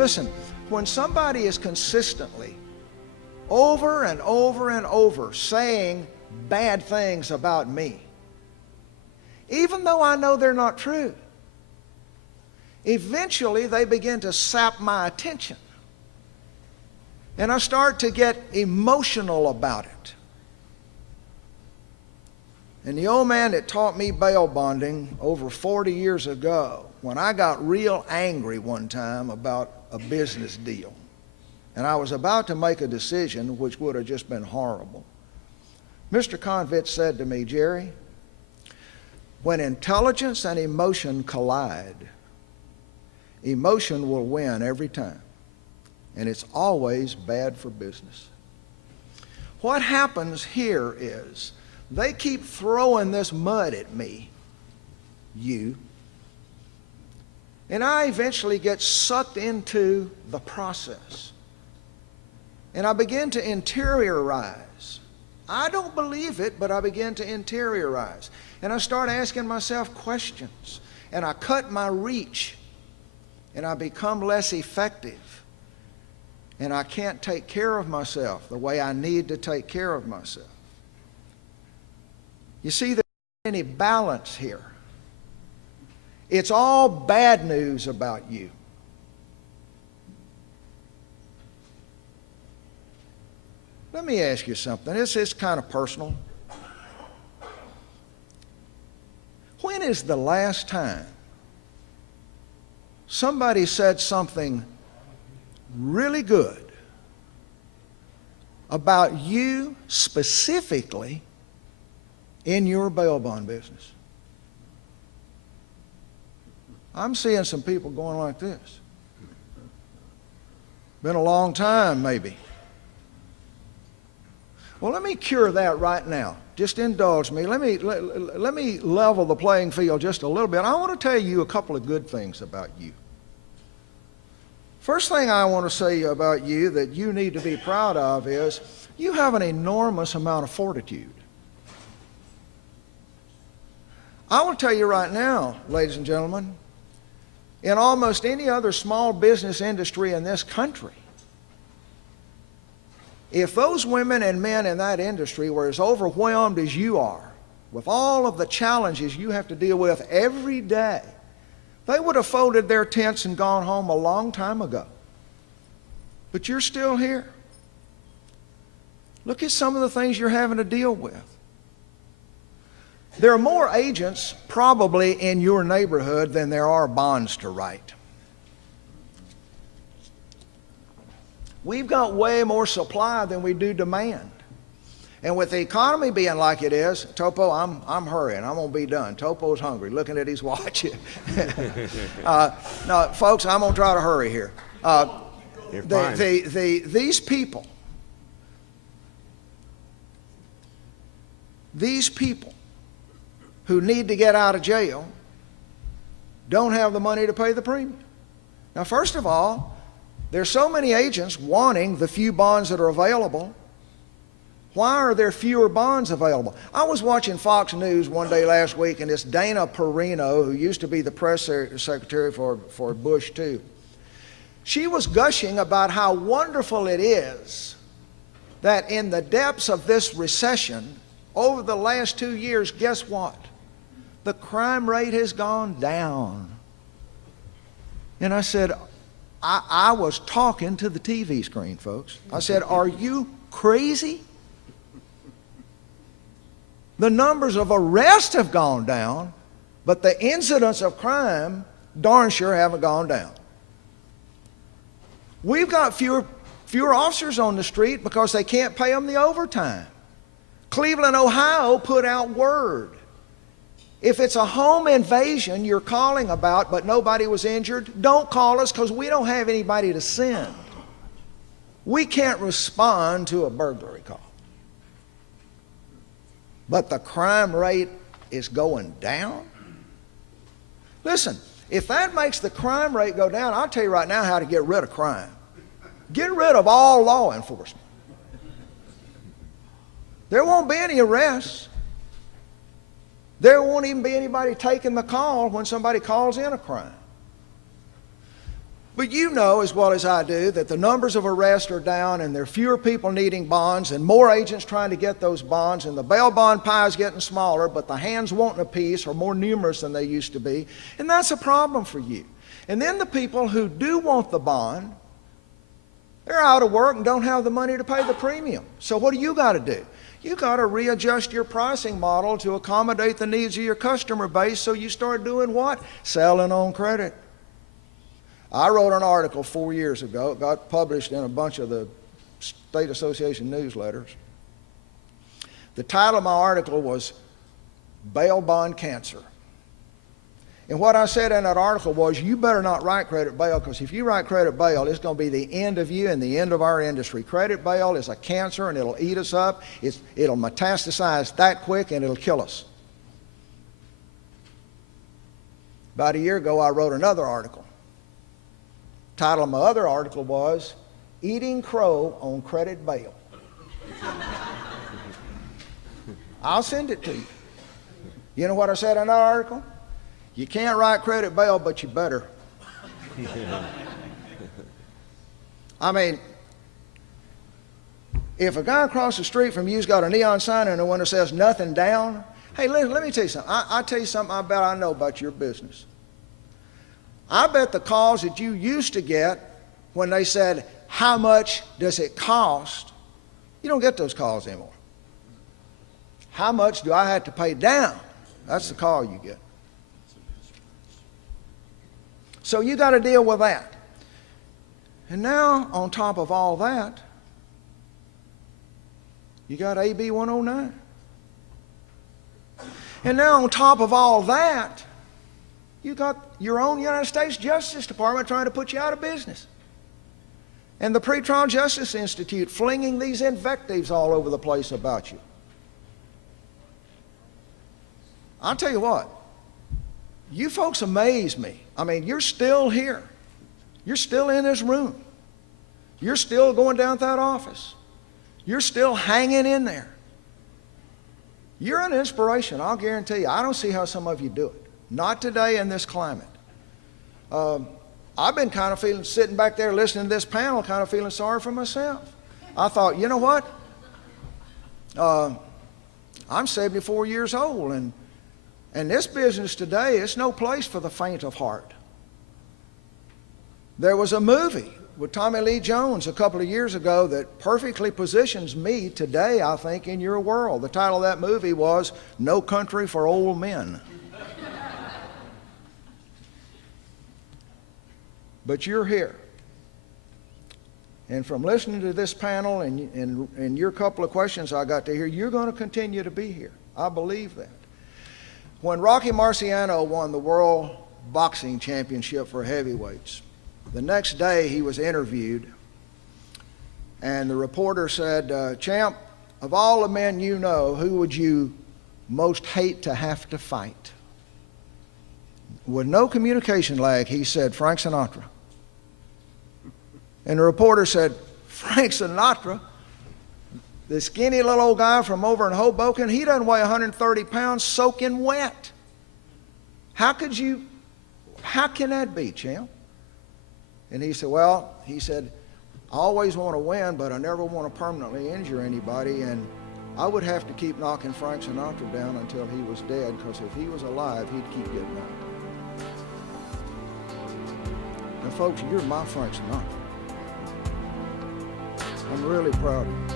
Listen, when somebody is consistently over and over and over saying bad things about me, even though I know they're not true, eventually they begin to sap my attention. And I start to get emotional about it. And the old man that taught me bail bonding over 40 years ago, when I got real angry one time about a business deal, and I was about to make a decision which would have just been horrible, Mr. Convitt said to me, Jerry, when intelligence and emotion collide, emotion will win every time, and it's always bad for business. What happens here is they keep throwing this mud at me, and I eventually get sucked into the process. And I begin to interiorize. I don't believe it, but I begin to interiorize. And I start asking myself questions. And I cut my reach. And I become less effective. And I can't take care of myself the way I need to take care of myself. You see, there's not any balance here. It's all bad news about you. Let me ask you something. This is kind of personal. When is the last time somebody said something really good about you specifically in your bail bond business? I'm seeing some people going like this. Been a long time, maybe. Well, let me cure that right now. Just indulge me. Let me level the playing field just a little bit. I want to tell you a couple of good things about you. First thing I want to say about you that you need to be proud of is you have an enormous amount of fortitude. I will tell you right now, ladies and gentlemen, in almost any other small business industry in this country, if those women and men in that industry were as overwhelmed as you are with all of the challenges you have to deal with every day, they would have folded their tents and gone home a long time ago. But you're still here. Look at some of the things you're having to deal with. There are more agents probably in your neighborhood than there are bonds to write. We've got way more supply than we do demand. And with the economy being like it is, Topo, I'm hurrying. I'm going to be done. Topo's hungry, looking at his watch. No, folks, I'm going to try to hurry here. You're fine. These people who need to get out of jail don't have the money to pay the premium. Now, first of all, there's so many agents wanting the few bonds that are available. Why are there fewer bonds available? I was watching Fox News one day last week, and this Dana Perino, who used to be the press secretary for Bush too, she was gushing about how wonderful it is that in the depths of this recession, over the last 2 years, guess what? The crime rate has gone down. And I said, I was talking to the TV screen, folks. I said, are you crazy? The numbers of arrests have gone down, but the incidents of crime darn sure haven't gone down. We've got fewer officers on the street because they can't pay them the overtime. Cleveland, Ohio put out word. If it's a home invasion you're calling about but nobody was injured, don't call us because we don't have anybody to send. We can't respond to a burglary call. But the crime rate is going down? Listen, if that makes the crime rate go down, I'll tell you right now how to get rid of crime. Get rid of all law enforcement. There won't be any arrests. There won't even be anybody taking the call when somebody calls in a crime. But you know as well as I do that the numbers of arrests are down and there are fewer people needing bonds and more agents trying to get those bonds, and the bail bond pie is getting smaller, but the hands wanting a piece are more numerous than they used to be. And that's a problem for you. And then the people who do want the bond, they're out of work and don't have the money to pay the premium. So what do you got to do? You got to readjust your pricing model to accommodate the needs of your customer base, so you start doing what? Selling on credit. I wrote an article 4 years ago. It got published in a bunch of the State Association newsletters. The title of my article was Bail Bond Cancer. And what I said in that article was, you better not write credit bail, because if you write credit bail, it's going to be the end of you and the end of our industry. Credit bail is a cancer, and it'll eat us up. It'll metastasize that quick, and it'll kill us. About a year ago, I wrote another article. The title of my other article was Eating Crow on Credit Bail. I'll send it to you. You know what I said in that article? You can't write credit bail, but you better. I mean, if a guy across the street from you's got a neon sign in the window that says nothing down, hey, let me tell you something. I'll tell you something I bet I know about your business. I bet the calls that you used to get when they said, how much does it cost? You don't get those calls anymore. How much do I have to pay down? That's the call you get. So you got to deal with that. And now, on top of all that, you got AB 109. And now, on top of all that, you got your own United States Justice Department trying to put you out of business. And the Pretrial Justice Institute flinging these invectives all over the place about you. I'll tell you what, you folks amaze me. I mean, you're still here. You're still in this room. You're still going down to that office. You're still hanging in there. You're an inspiration, I'll guarantee you. I don't see how some of you do it. Not today in this climate. I've been kind of feeling, sitting back there listening to this panel, kind of feeling sorry for myself. I thought, you know what? I'm 74 years old, and this business today, it's no place for the faint of heart. There was a movie with Tommy Lee Jones a couple of years ago that perfectly positions me today, I think, in your world. The title of that movie was No Country for Old Men. But you're here. And from listening to this panel and your couple of questions I got to hear, you're going to continue to be here. I believe that. When Rocky Marciano won the World Boxing Championship for heavyweights, the next day he was interviewed, and the reporter said, champ, of all the men you know, who would you most hate to have to fight? With no communication lag, he said, Frank Sinatra. And the reporter said, Frank Sinatra? The skinny little old guy from over in Hoboken, he doesn't weigh 130 pounds soaking wet. How can that be, champ? And he said, well, I always want to win, but I never want to permanently injure anybody, and I would have to keep knocking Frank Sinatra down until he was dead, because if he was alive, he'd keep getting up. And folks, you're my Frank Sinatra. I'm really proud of you.